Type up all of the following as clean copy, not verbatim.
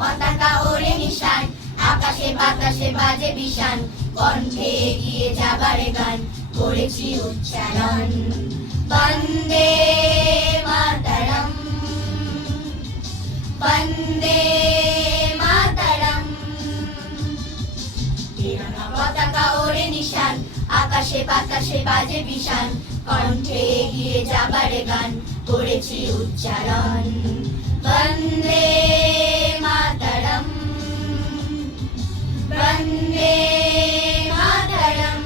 পতাকা ওরে নিশান, আকাশে বাতাসে বাজে বিশান, কণ্ঠে এগিয়ে যাবার গান করেছি উচ্চারণ। বন্দে মাতরম, বন্দে মাতরম। তিরঙ্গা পতাকা ওরে নিশান, আকাশে বাতাসে বাজে বিশান, কণ্ঠে এগিয়ে যাবার গান করেছি উচ্চারণ। বন্দে মাতরম, বন্দে মাতরম।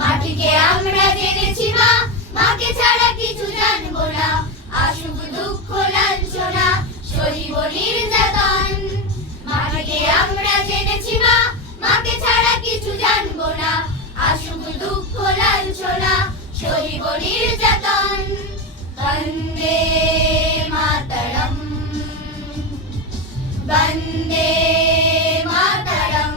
মাটিকে আমরা জেনেছি মা, মাকে ছাড়া কিছু জানবো না, আসুক দুঃখ লাঞ্ছনা সহিব নির্যাতন। মাটিকে আমরা জেনেছি মা, মাকে ছাড়া কিছু জানবো না, আসুক দুঃখ লাঞ্ছনা সহিব নির্যাতন। বন্দে মাতরম, বন্দে মাতরম।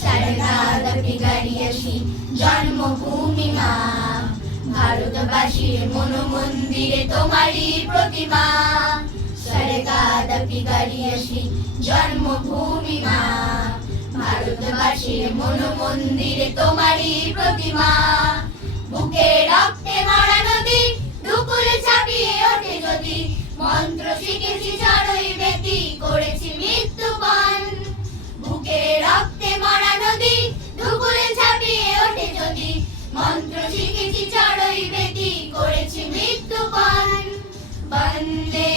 সারদাদাকে গাড়িয়াসি জন্মভূমি মা, ভারতবাসীর মন মন্দিরে তোমারই প্রতিমা। সারদাদাকে গাড়িয়াসি জন্মভূমি মা, ভারতবাসীর মন মন্দিরে তোমারই প্রতিমা। বুকে রক্তে ভরা নদী দুকুলে ছাপিয়ে ওঠে যদি, মন্ত্র শিখেছি চড়ই বেতি করেছি মৃত্যুপণ। বুকে রক্তে মরা নদী দুকুলে ছাপিয়ে ওঠে যদি, মন্ত্র শিখেছি চড়ই বেতি করেছি মৃত্যুপণ। বন্দে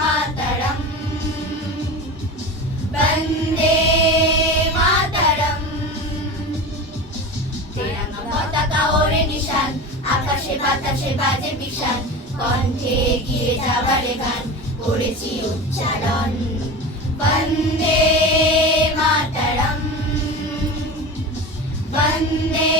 মাতরম, বন্দে মাতরম। তিরঙ্গা পতাকা ওরে নিশান, আকাশে বাতাসে বাজে বিশান, কণ্ঠে এগিয়ে যাবার গান করেছি উচ্চারণ। বন্দে মাতরম, বন্দে